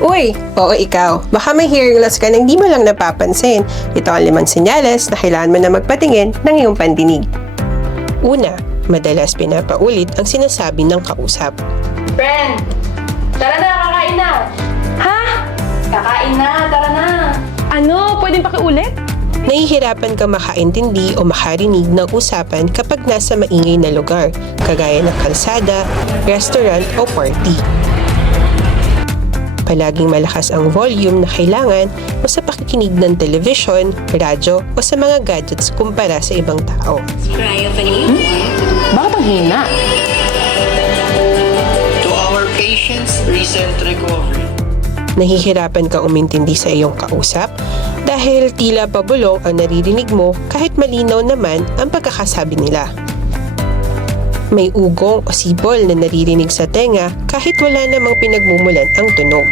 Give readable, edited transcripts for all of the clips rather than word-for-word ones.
Uy, oo ikaw. Baka may hearing loss ka nang di mo lang napapansin. Ito ang 5 senyales na kailangan mo na magpatingin ng iyong pandinig. Una, madalas pinapaulit ang sinasabi ng kausap. Friend, tara na, kakain na. Ha? Kakain na, tara na. Ano? Pwedeng pakiulit? Nahihirapan ka makaintindi o makarinig ng usapan kapag nasa maingay na lugar, kagaya ng kalsada, restaurant o party. Palaging malakas ang volume na kailangan o sa pakikinig ng television, radyo o sa mga gadgets kumpara sa ibang tao. Bakit ang hina? To our patients, recent recovery. Nahihirapan ka umintindi sa iyong kausap dahil tila pabulong ang naririnig mo kahit malinaw naman ang pagkakasabi nila. May ugong o sipol na naririnig sa tenga kahit wala namang pinagmumulan ang tunog.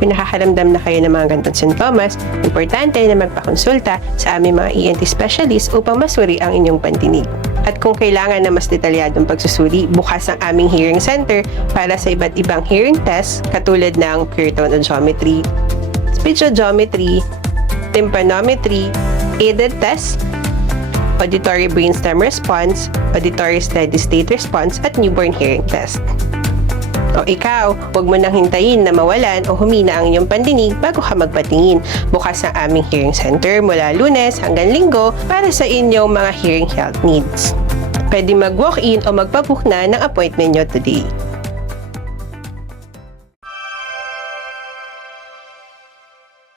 Kung nakakaramdam na kayo ng mga ganitong sintomas, importante na magpakonsulta sa aming mga ENT specialist upang masuri ang inyong pandinig. At kung kailangan na mas detalyadong pagsusuri, bukas ang aming hearing center para sa iba't ibang hearing tests katulad ng pure tone audiometry, speech audiometry, tympanometry, aided test, auditory brainstem response, auditory steady state response, at newborn hearing test. O ikaw, huwag mo nang hintayin na mawalan o humina ang iyong pandinig bago ka magpatingin. Bukas ang aming hearing center mula Lunes hanggang Linggo para sa inyong mga hearing health needs. Pwede mag-walk-in o magpabook na ng appointment nyo today.